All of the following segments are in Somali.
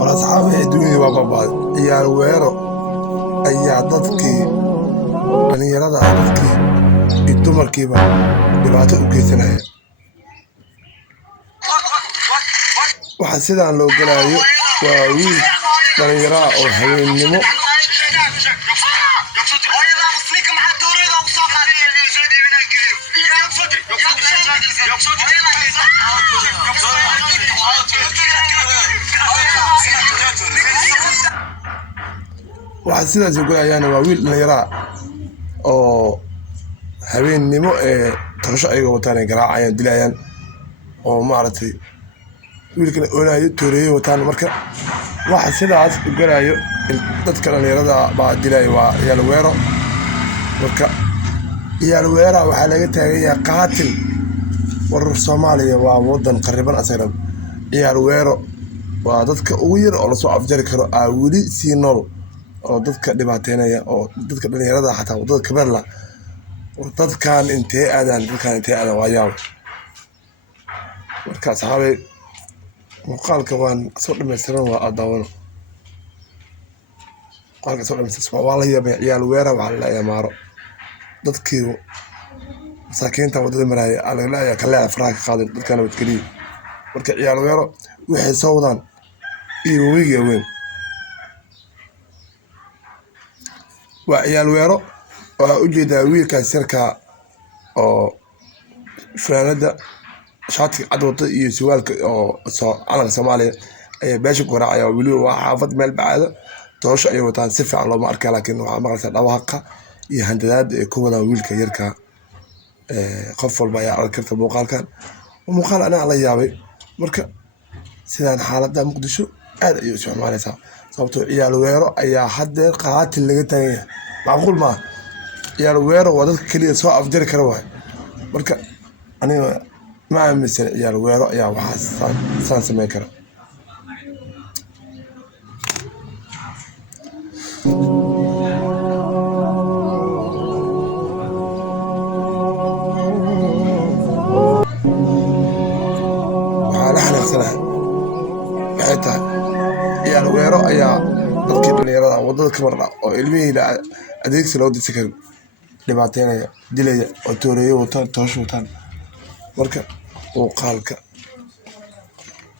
والأصحاب الدنيا وبابا يا الويرو أي عددكي لأن يراد عددكي الدمر كيبا دبعته وكيسنايا waxaa sidaan loo galaayo waa wiil dhallinyaraa oo habeennimo waxaa sidaas loo galayaana waa wiil dhallinyaraa oo habeennimo ee toosho ayaga wataan ay garaacayaan dilayaan oo maaragtay wiilkana oonaayo tooreeyo wataan marka waxa sidaas u galaayo dadka dhallinyarada baa dilay waa ciyaal weero marka ciyaal weera waxaa laga taagayaa qaatil warar Soomaaliya waa wadan qariban asaran ciyaal weero waa dadka ugu yar oo la soo afjari karo weli si nool oo dadka dhibaateynaya oo dadka dhallinyarada xataa wadada kabarla dadkan intee aadan waa yaab marka saxaabay muuqaalka waan soo dhameystiran waa adaawano muuqaalka soo dhameystiran waa la yaabay ciyaal weera waxaa la yaamaaro dadkii masaakiinta wadada maraya laga leeyahay kala faraha ka qaadan dadkana wad kaliya marka ciyaal weero waxay soo wadaan iyo weeyga weyn waa ciyaal weero oo u jeedaa wiilkaas yarka oo fanaanada shaati cad wata iyo suwaalka oo calanka Soomaaliya ay beesha ku raacaya wili waa xaafad meel bacaada toosho ay wataan si fiican loo ma arkaa laakiin waxa maqalta dhawaaqa iyo handadaad ay ku wadaan wiilka yarka qof walba ayaa arki karta muuqaal ana la yaabay marka sidaan xaaladda Muqdisho aad ay u isticmaalaysaa sababtoo ciyaal weero ayaa hadda qaatil laga tagay macquul ma ciyaal weero waa dadka kaliya soo afjari kara waay marka aniga ما مثل عيال ويرو يا واحد سان سميكرا وحال احنا خسرها حيتها عيال ويرو يا dadkii dhalinyarada wadada ka marna oo ilmihii adeegsi loo disay dhibaateynaya dilaya oo tooreeyo wataan toosho wataan marka muuqaalka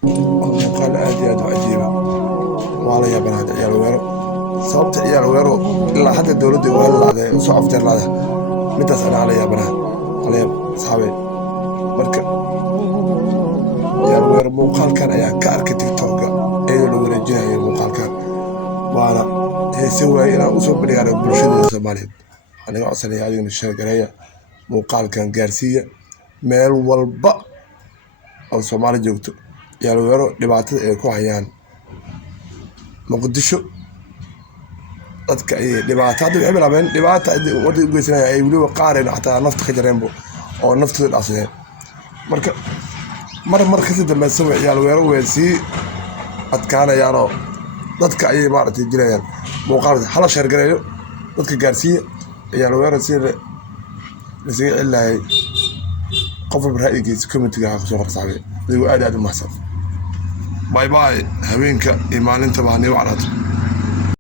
aad iyo aad u cajiiba waa la yaabanaada ciyaal weero sababta ciyaal weero ilaa hadda dowladda waa laadee soo afjar laada midaas ana la yaabanaha qaleeb saxaabay marka ciyaal weero muuqaalkan ayaa ka arkay TikTok-ga iyadoo la wareejinayo muuqaalkan waana heese waay inaan usoo bandhigaano bulshada Soomaaliyeed aniga codsanaya adigna sheegareeya muuqaalkan gaarsiiya meel walba oo Soomaali joogto ciyaal weero dhibaatada ay ku hayaan Muqdisho dadka ay dhibaatada waxay bilaabeen dhibaata wada u geysanaya ay wali qaareen xataa nafta ka jareenbo oo naftooda dhaafsadeen marka mar ka sii dambeysay ciyaal weero way si adkaanayaan oo dadka ay maartay dilayaan muuqaalka hala share gareeyo dadka gaarsiiya ciyaal weero si la sii cilaay قفل برأيك كومنت قاعد صور صعبة. ذو أداء المحسن. باي باي هبينك إيمان أنت بعني وعنات.